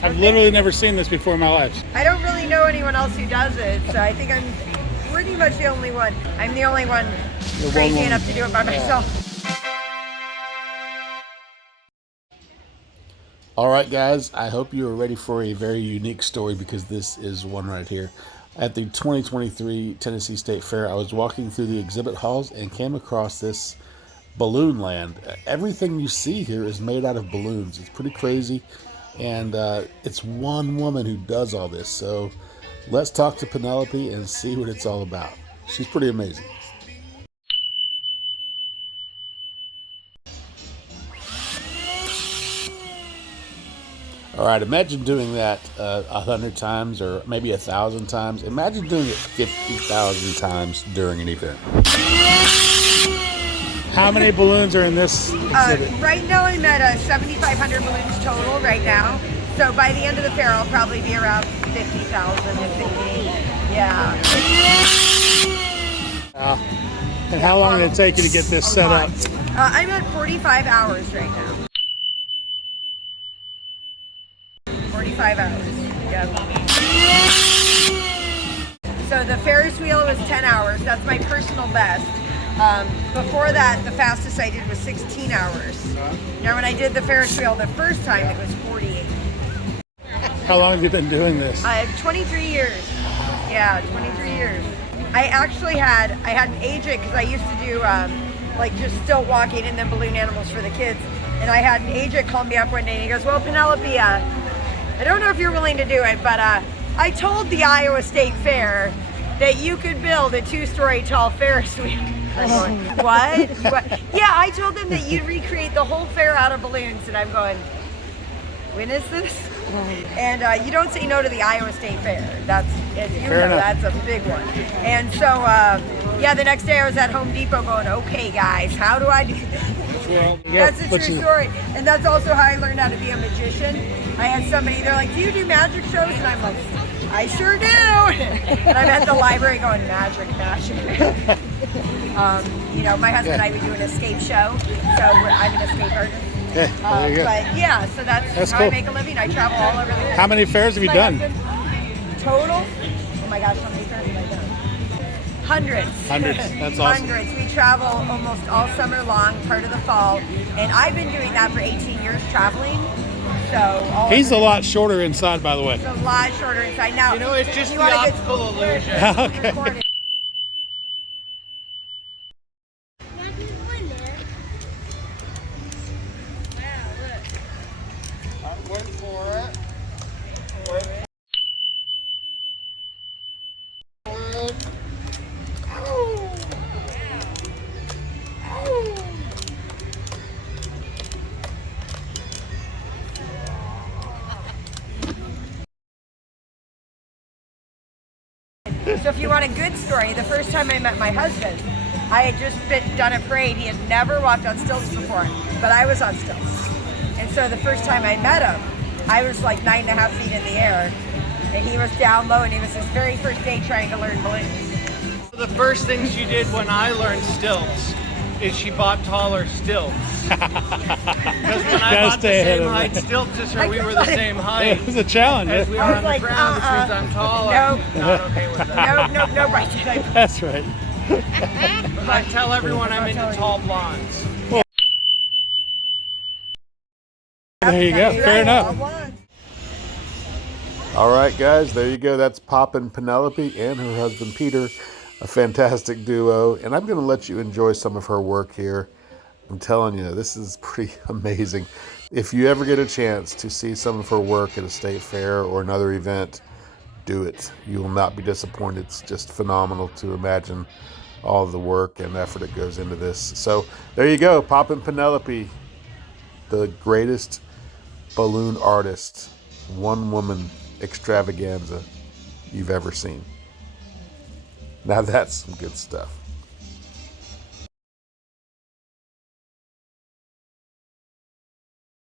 I've literally never seen this before in my life. I don't really know anyone else who does it, so I think I'm pretty much the only one. I'm the only one crazy enough to do it by myself. All right, guys, I hope you are ready for a very unique story because this is one right here. At the 2023 Tennessee State Fair, I was walking through the exhibit halls and came across this balloon land. Everything you see here is made out of balloons. It's pretty crazy, and it's one woman who does all this. So let's talk to Penelope and see what it's all about. She's pretty amazing. All right, imagine doing that 100 times or maybe 1,000 times. Imagine doing it 50,000 times during an event. How many balloons are in this exhibit? Right now I'm at 7,500 balloons total right now. So by the end of the fair, I'll probably be around 50,000 to 50. Yeah. And how long did it take you to get this set up? I'm at 45 hours right now. 45 hours. Yep. So the Ferris wheel was 10 hours. That's my personal best. Before that, the fastest I did was 16 hours. Now, when I did the Ferris wheel the first time, it was 48. How long have you been doing this? 23 years. Yeah, 23 years. I had an agent because I used to do like just still walking and then balloon animals for the kids. And I had an agent call me up one day and he goes, "Well, Penelope, I don't know if you're willing to do it, but I told the Iowa State Fair that you could build a 2-story tall Ferris wheel." I'm going, what? Yeah, I told them that you'd recreate the whole fair out of balloons, and I'm going, when is this? And you don't say no to the Iowa State Fair. That's a big one. And so, yeah, the next day I was at Home Depot going, okay, guys, how do I do this? Well, That's a true story. And that's also how I learned how to be a magician. I had somebody, they're like, "Do you do magic shows?" And I'm like, "I sure do." And I'm at the library going, magic. You know, my husband and I would do an escape show, so I'm an escape artist. Okay, there you go. But yeah, so that's how cool. I make a living. I travel all over the world. How many fairs have you done? Total? Oh my gosh, how many fairs have I done? Hundreds. Hundreds. That's awesome. Hundreds. We travel almost all summer long, part of the fall, and I've been doing that for 18 years, traveling. So He's a lot shorter inside, by the way. It's a lot shorter inside. Now, you know, it's just the optical illusion. Okay. Wait for it. So if you want a good story, the first time I met my husband, I had just done a parade. He had never walked on stilts before, but I was on stilts. And so the first time I met him, I was like 9.5 feet in the air, and he was down low, and it was his very first day trying to learn balloons. The first thing she did when I learned stilts is she bought taller stilts. Because when I bought the same height stilts as her, we were the same height. It was a challenge. As we were on the ground, which means I'm taller. Nope. Not okay with that. No, right. That's right. I tell everyone I'm into tall blondes. Well, there you go. Fair enough. All right, guys, there you go. That's Poppin, Penelope, and her husband Peter, a fantastic duo. And I'm going to let you enjoy some of her work here. I'm telling you, this is pretty amazing. If you ever get a chance to see some of her work at a state fair or another event, do it. You will not be disappointed. It's just phenomenal to imagine all the work and effort that goes into this. So there you go, Poppin Penelope, the greatest balloon artist, one-woman extravaganza you've ever seen. Now that's some good stuff.